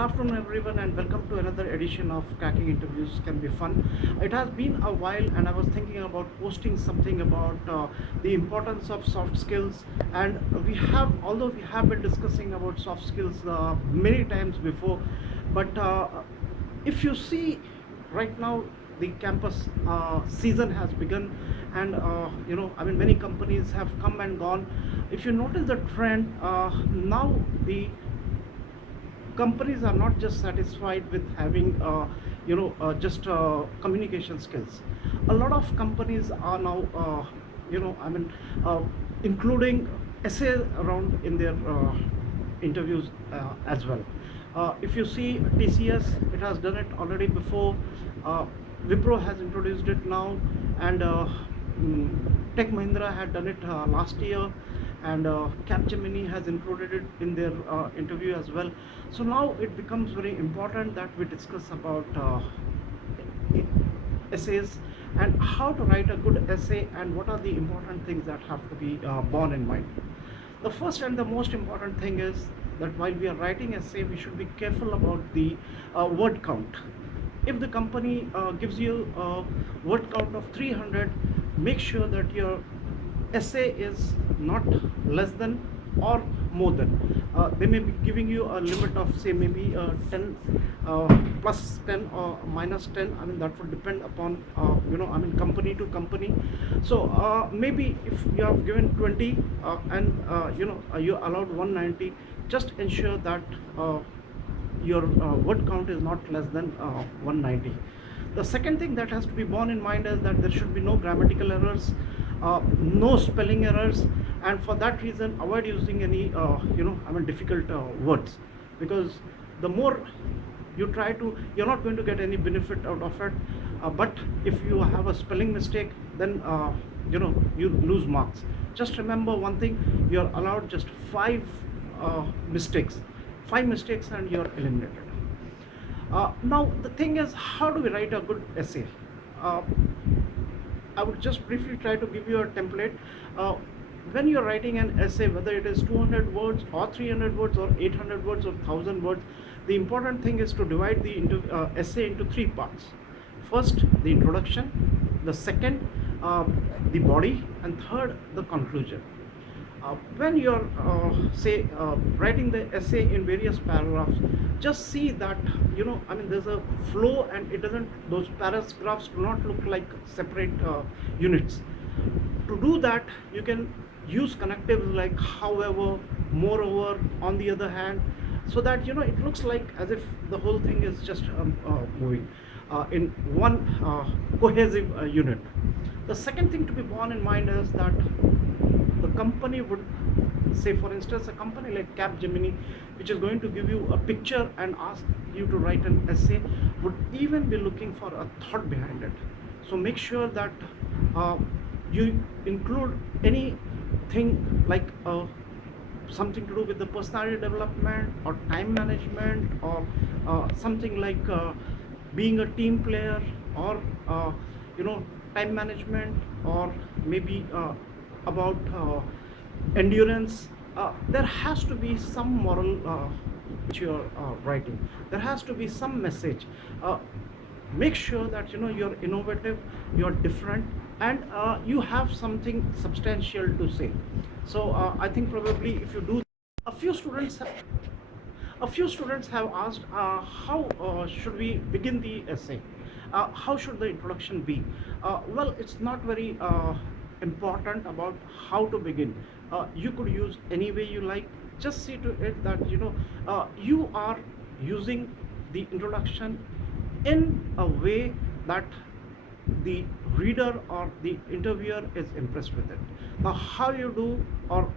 afternoon, everyone, and welcome to another edition of Cracking Interviews Can Be Fun. It has been a while, and I was thinking about posting something about the importance of soft skills. And although we have been discussing about soft skills many times before, but if you see right now, the campus season has begun, and many companies have come and gone. If you notice the trend, now the companies are not just satisfied with having just communication skills. A lot of companies are now uh, including essay around in their interviews as well. If you see TCS, it has done it already before. uh, Wipro has introduced it now, and Tech Mahindra had done it last year, and Capgemini has included it in their interview as well. So now it becomes very important that we discuss about essays and how to write a good essay, and what are the important things that have to be borne in mind. The first and the most important thing is that while we are writing essay, we should be careful about the word count. If the company gives you a word count of 300, make sure that your essay is not less than or more than. They may be giving you a limit of, say, maybe 10 plus 10 or minus 10. I mean, that would depend upon company to company. So maybe if you have given 20 and you allowed 190, just ensure that your word count is not less than 190. The second thing that has to be borne in mind is that there should be no grammatical errors, no spelling errors, and for that reason avoid using any difficult words, because the more you try to, you're not going to get any benefit out of it. But if you have a spelling mistake, then you lose marks. Just remember one thing: you're allowed just mistakes five mistakes and you're eliminated. Now the thing is, how do we write a good essay? uh, I would just briefly try to give you a template. uh, when you're writing an essay, whether it is 200 words or 300 words or 800 words or 1000 words, the important thing is to divide the essay into three parts. First, the introduction; the second, the body; and third, the conclusion. When you're say writing the essay in various paragraphs, just see that there's a flow, and it doesn't, those paragraphs do not look like separate units. To do that, you can use connectives like however, moreover, on the other hand, so that it looks like as if the whole thing is just moving in one cohesive unit. The second thing to be borne in mind is that the company would, say for instance, a company like Capgemini, which is going to give you a picture and ask you to write an essay, would even be looking for a thought behind it. So make sure that you include anything like something to do with the personality development or time management, or something like being a team player, or you know time management, or maybe about endurance. There has to be some moral which you are writing. There has to be some message. Make sure that you're innovative, you're different, and you have something substantial to say. So I think probably if you do, a few students have, asked how should we begin the essay, how should the introduction be. Well, it's not very important about how to begin. You could use any way you like. Just see to it that you are using the introduction in a way that the reader or the interviewer is impressed with it. Now, how you do, or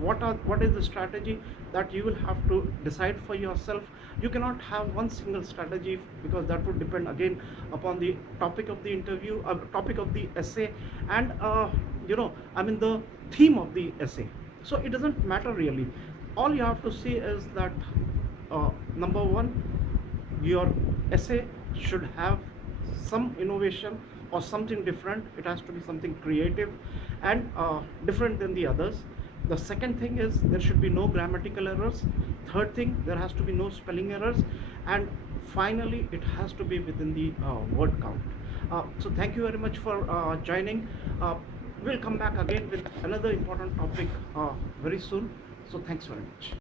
what is the strategy, that you will have to decide for yourself. You cannot have one single strategy, because that would depend again upon the topic of the interview, topic of the essay, and the theme of the essay. So it doesn't matter really. All you have to see is that number one, your essay should have some innovation or something different. It has to be something creative and different than the others. The second thing is there should be no grammatical errors. Third thing, there has to be no spelling errors. And finally, it has to be within the word count. So thank you very much for joining. uh, we'll come back again with another important topic very soon. So thanks very much.